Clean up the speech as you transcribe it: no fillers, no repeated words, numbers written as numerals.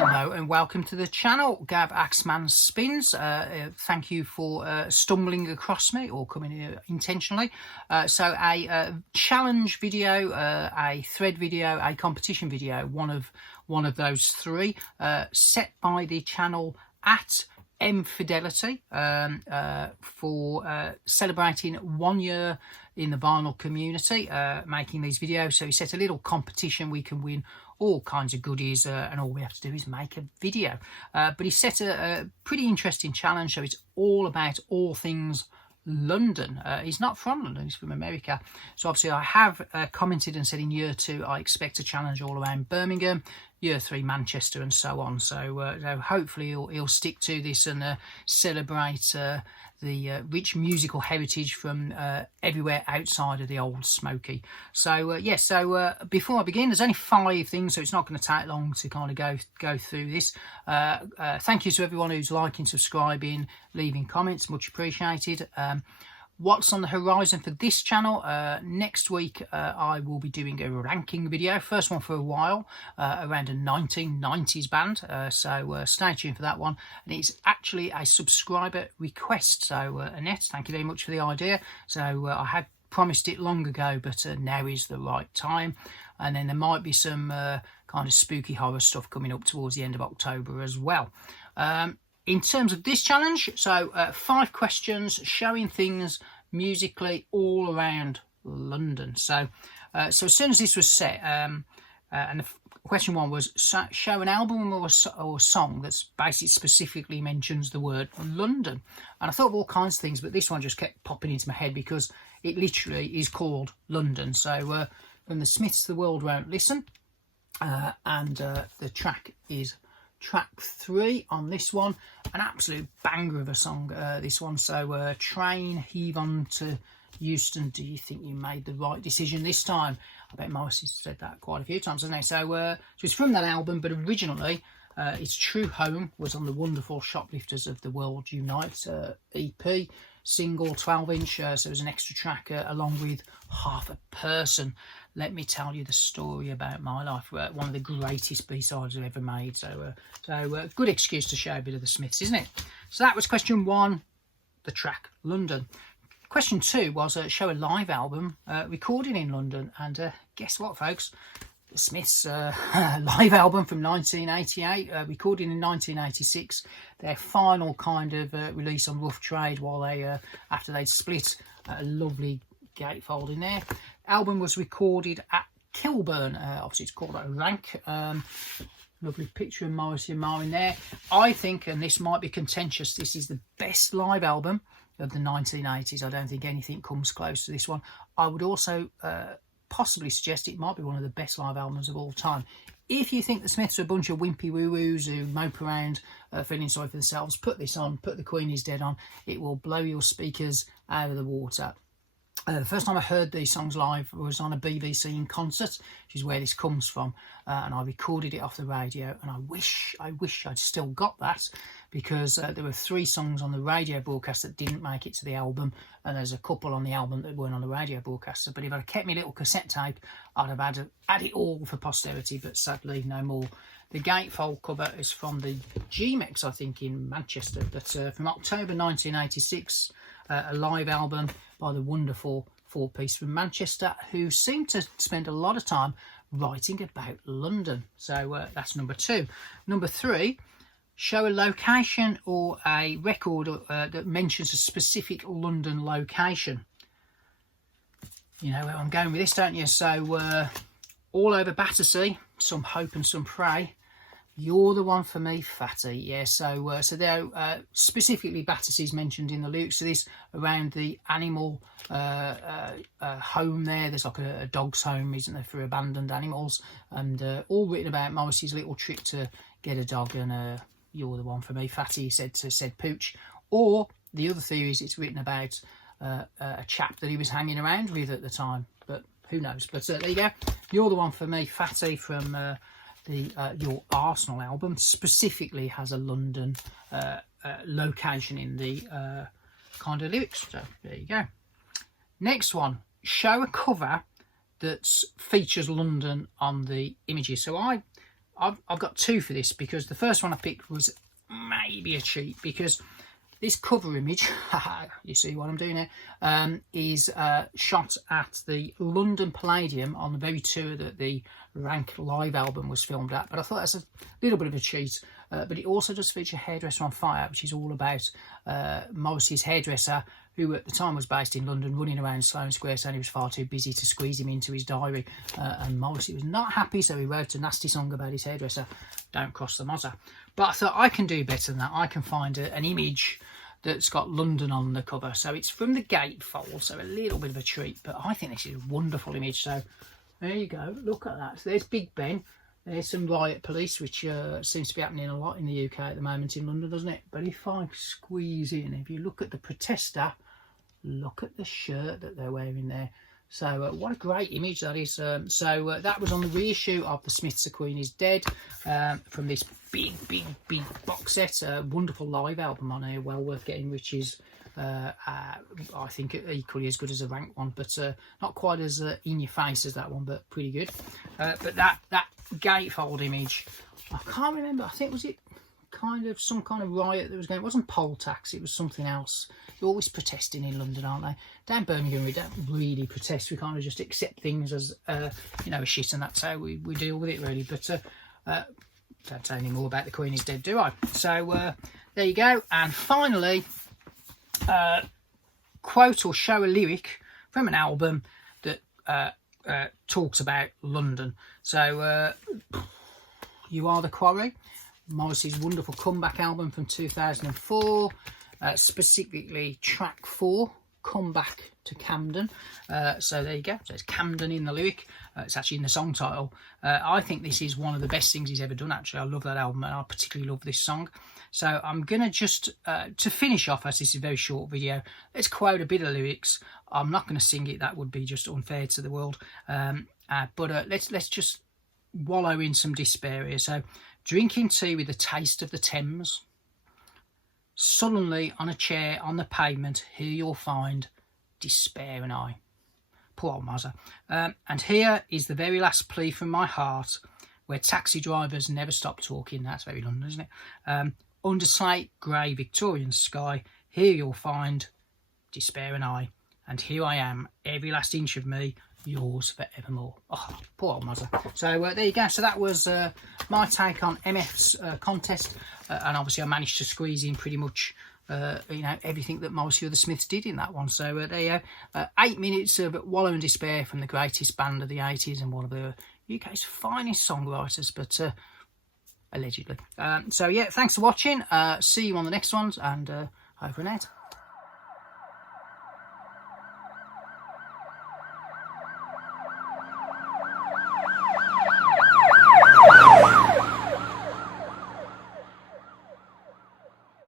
Hello and welcome to the channel, Gab Axeman Spins. Thank you for stumbling across me or coming here intentionally. So a challenge video, a thread video, a competition video, one of those three, set by the channel at Mfidelity for celebrating 1 year in the vinyl community, making these videos. So he set a little competition. We can win all kinds of goodies, and all we have to do is make a video. But he set a pretty interesting challenge. So it's all about all things London. He's not from London, he's from America. So obviously I have commented and said in year 2 I expect a challenge all around Birmingham, year 3 Manchester, and so on. So hopefully he'll stick to this and celebrate the rich musical heritage from everywhere outside of the old Smoky. So yes, so before I begin, there's only 5 things, so it's not going to take long to kind of go through this. Thank you to everyone who's liking, subscribing, leaving comments, much appreciated. What's on the horizon for this channel? Next week I will be doing a ranking video, first one for a while, around a 1990s band, so stay tuned for that one. And it's actually a subscriber request, so Annette, thank you very much for the idea. So I had promised it long ago, but now is the right time. And then there might be some kind of spooky horror stuff coming up towards the end of October as well. In terms of this challenge, so 5 questions showing things musically all around London. So as soon as this was set, and the question 1 was show an album or a song that's basically specifically mentions the word London. And I thought of all kinds of things, but this one just kept popping into my head because it literally is called London. So from the Smiths, The World Won't Listen, and the track is track 3 on this one. An absolute banger of a song, this one. So Train, Heave On to Euston, do you think you made the right decision this time? I bet Morrissey's said that quite a few times, hasn't he? So it's from that album, but originally its true home was on the wonderful Shoplifters of the World Unite EP, single 12-inch, so there's an extra track along with Half a Person. Let me tell you the story about my life. One of the greatest B-sides I've ever made. So good excuse to show a bit of the Smiths, isn't it? So that was question 1, the track London. Question 2 was show a live album recorded in London. And guess what, folks? The Smiths live album from 1988, recorded in 1986. Their final kind of release on Rough Trade while they after they'd split. A lovely gatefold in there. Album was recorded at Kilburn. Obviously it's called a rank. Lovely picture of Morrissey and Marr in there. I think, and this might be contentious, this is the best live album of the 1980s. I don't think anything comes close to this one. I would also possibly suggest it might be one of the best live albums of all time. If you think the Smiths are a bunch of wimpy woo-woos who mope around feeling sorry for themselves, put this on, put The Queen Is Dead on. It will blow your speakers out of the water. The first time I heard these songs live was on a BBC in concert, which is where this comes from, and I recorded it off the radio, and I wish I'd still got that, because there were 3 songs on the radio broadcast that didn't make it to the album, and there's a couple on the album that weren't on the radio broadcast. But if I'd kept my little cassette tape, I'd have had it all for posterity, but sadly no more. The gatefold cover is from the G-Mex, I think, in Manchester, but from October 1986, a live album by the wonderful 4-piece from Manchester, who seem to spend a lot of time writing about London. So that's number 2. Number 3, show a location or a record that mentions a specific London location. You know where I'm going with this, don't you? So all over Battersea, some hope and some pray. You're the one for me, Fatty. Yeah, so there specifically Battersea's mentioned in the lyrics to this, around the animal home there. There's like a dog's home, isn't there, for abandoned animals, and all written about Morrissey's little trip to get a dog, and you're the one for me, Fatty, said Pooch. Or the other theory is it's written about a chap that he was hanging around with at the time, but who knows. But there you go. You're the one for me, Fatty, from your Arsenal album, specifically has a London location in the kind of lyrics. So there you go. Next one, show a cover that features London on the images. So I I've got two for this, because the first one I picked was maybe a cheat, because this cover image, you see what I'm doing here, is shot at the London Palladium on the very tour that the Rank live album was filmed at. But I thought that's a little bit of a cheat. But it also does feature Hairdresser on Fire, which is all about Morrissey's hairdresser, who at the time was based in London, running around Sloane Square, saying he was far too busy to squeeze him into his diary. And Morrissey was not happy, so he wrote a nasty song about his hairdresser, Don't Cross the Mozza. But I thought I can do better than that. I can find an image that's got London on the cover. So it's from the gatefold, so a little bit of a treat. But I think this is a wonderful image. So there you go. Look at that. So there's Big Ben. There's some riot police, which seems to be happening a lot in the UK at the moment in London, doesn't it? But if I squeeze in, if you look at the protester, look at the shirt that they're wearing there. So what a great image that is. So that was on the reissue of The Smiths' The Queen Is Dead, from this big box set. Wonderful live album on here, well worth getting, which is I think equally as good as a Rank one, but not quite as in your face as that one, but pretty good. But that gatefold image, I can't remember, I think, was it kind of some kind of riot that was going, it wasn't poll tax, it was something else. You're always protesting in London, aren't they? Down Birmingham we don't really protest, we kind of just accept things as you know, shit, and that's how we deal with it, really. But don't say any more about The Queen Is Dead, do I? So there you go. And finally, quote or show a lyric from an album that talks about London. So You Are the Quarry, Morrissey's wonderful comeback album from 2004, specifically track 4, Come Back to Camden. So there you go. So it's Camden in the lyric. It's actually in the song title. I think this is one of the best things he's ever done, actually. I love that album, and I particularly love this song. So I'm going to just, to finish off, as this is a very short video, let's quote a bit of lyrics. I'm not going to sing it. That would be just unfair to the world. But let's just wallow in some despair here. So, drinking tea with the taste of the Thames. Sullenly on a chair on the pavement, here you'll find despair and I. Poor old Mozza. And here is the very last plea from my heart, where taxi drivers never stop talking. That's very London, isn't it? Under slate grey Victorian sky, here you'll find despair and I. And here I am, every last inch of me, yours forevermore. Oh, poor old Mozza. So there you go. So that was my take on MF's contest, and obviously I managed to squeeze in pretty much you know, everything that Morrissey or the Smiths did in that one. So there you go. 8 minutes of wallow and despair from the greatest band of the 80s and one of the UK's finest songwriters, but allegedly. So yeah, thanks for watching. See you on the next ones, and over and out.